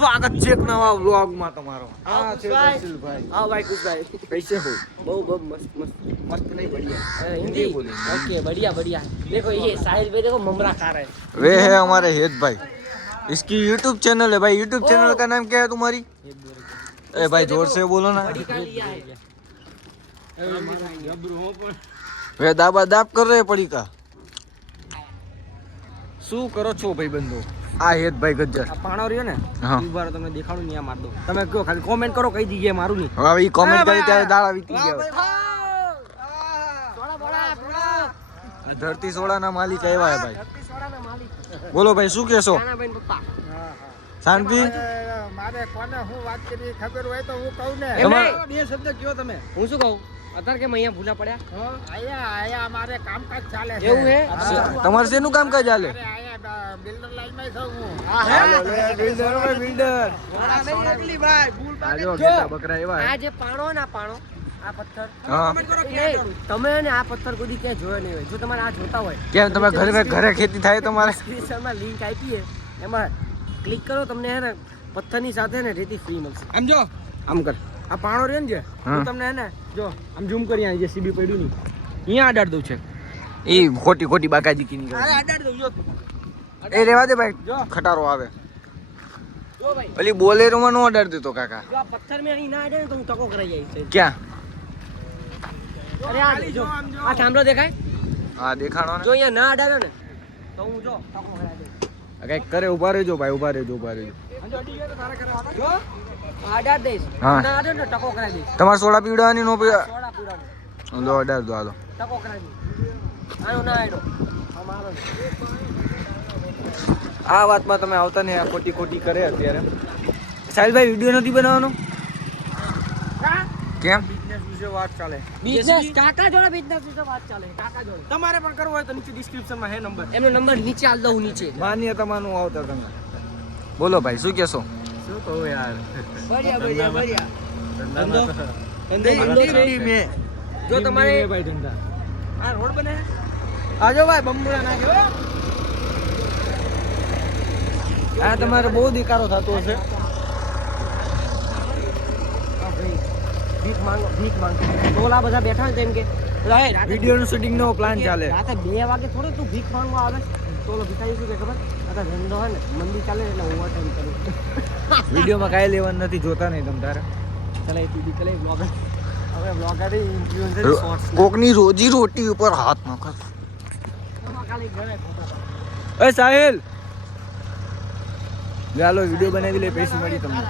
સ્વાગત છે એક નવા વ્લોગમાં તમારો। આ છે દર્શિલભાઈ। आओ भाई कुछ भाई कैसे हो? बहुत बहुत मस्त मस्त मस्त नहीं बढ़िया। हिंदी बोलेंगे। ओके बढ़िया बढ़िया देखो ये साहिल भाई देखो ममरा खा रहे हैं वे है हमारे हेद भाई। इसकी यूट्यूब चैनल है भाई। यूट्यूब चैनल का नाम क्या है तुम्हारी? ए भाई जोर से बोलो ना। बड़ी का लिया है वे दाबा दाब कर रहे पड़ी का। શું કરો છો ભાઈ બંધો? આ હેત ભાઈ ગજ્જર આ પાણો રહ્યો ને હા ઈ બાર તમને દેખાડું નહીં આ માર દો તમે કયો ખાલી કોમેન્ટ કરો કઈ જગ્યાએ મારું નહીં હવે ઈ કોમેન્ટ કરી ત્યારે દાડા વીતી ગયા। સોડા બોડા સોડા ધરતી સોડાના માલિક આવ્યા હે ભાઈ। ધરતી સોડાના માલિક બોલો ભાઈ શું કહેશો? કાનાભાઈ પપ્પા શાંતિ? મારે કોને હું વાત કરી ખબર હોય તો હું કહું ને। એમ તમારે- નહીં, બે શબ્દ કયો તમે હું શું કહું અત્યારે કેમ અહીંયા ભૂલા પડ્યા આયા મારે કામકાજ ચાલે છે। એવું હે તમારે શેનું કામકાજ ચાલે? અરે આયા બિલ્ડર લાઈન માં છું હું। બિલ્ડર ભાઈ બિલ્ડર આજો ગેટા બકરા એવા આ જે પાણો ને આ પાણો આ પથ્થર હા નહીં, તમે ને આ પથ્થર કોઈ દી ક્યાંય જોયો નહીં હોય જો તમારે આ જોતા હોય કેમ તમે ઘરે ઘરે ખેતી થાય તમારે? ડિસ્ક્રિપ્શનમાં લિંક આપી છે એમાં ક્લિક કરો તમને હે ને પથ્થરની સાથે ને રેતી ફ્રી મળશે આમ જો આમ કર આ પાણો રહ્યો ને જે હા. હું તમને હે ને જો આમ ઝૂમ કરી આ જે સીબી પડ્યું ની અહીંયા અડાડ દઉં છે ઈ ખોટી ખોટી બાકાજી કી નીકળે। અડાડ દઉં જો એ રેવા દે ભાઈ જો. ખટારો આવે। જો ભાઈ ઓલી બોલેરોમાં નો અડાડ દેતો કાકા। જો આ પથ્થર મેં અહીં ના અડે ને તો હું ટકો કરાઈ જઈશ ક્યાં? અરે આ જો આ થાંભલો દેખાય હા દેખાણો જો ને અહીંયા ના અડાડે ને તો હું જો ટકો કરાઈ દઈશ કઈક કરે ઉભા રહેજો ભાઈ ઉભા રહેજો ઉભા રહેજો। જો અડાડ દઈશ હા. ના અડે ને ટકો કરાઈ દઈશ તમારે સોડા પીવડાવવાની નો પીવા? સોડા પીવડાવું લો અડાડ દો હાલો। ટકો કરાઈ દઈશ આનો ના આડો આ મારો આ વાતમાં તમે આવતા ને આ ખોટી ખોટી કરે અત્યારે। સાહિલભાઈ વિડિયો નથી બનાવવાનો કેમ? બિઝનેસ વિશે વાત ચાલે। બિઝનેસ કાકા જોડે બિઝનેસ વિશે વાત ચાલે કાકા જોડે તમારે પણ કરવું હોય તો નીચે ડિસ્ક્રિપ્શનમાં હે નંબર। એમનો નંબર નીચે આલ દઉં નીચે માન્યતામાંનું આવતા તમે। બોલો ભાઈ શું કહેશો? શું કહું યાર? બઢિયા બઢિયા બઢિયા ધંધો ધંધો છે જો તમારે ભાઈ ધંધા આ રોડ બને આજો ભાઈ બંબુડા નાખ્યો। આ તમારે બહુ દેકારો થતો હશે। ભીખ માંગ ટોલા બધા બેઠા ને તેમ કે વિડિયોનું શૂટિંગ નો પ્લાન ચાલે। રાતે 2 વાગે થોડું તું ભીખ માંગવા આવે ટોલો ભીખાઈ શું કે ખબર આ ધંધો હોય ને મંદી ચાલે એટલે ઓવર ટાઈમ કરું વિડિયોમાં કાંઈ લેવાનું નથી જોતા નહીં તમ તારે। ચલે તું બી ચલે બ્લોગર હવે બ્લોગર ઇન્ફ્લુએન્સર શોર્ટ્સ કોકની રોજી રોટી ઉપર હાથ ન કર। ખાલી ઘરે એ સાહિલ ચાલો વિડિયો બનાવી લે પૈસા મળી તમને।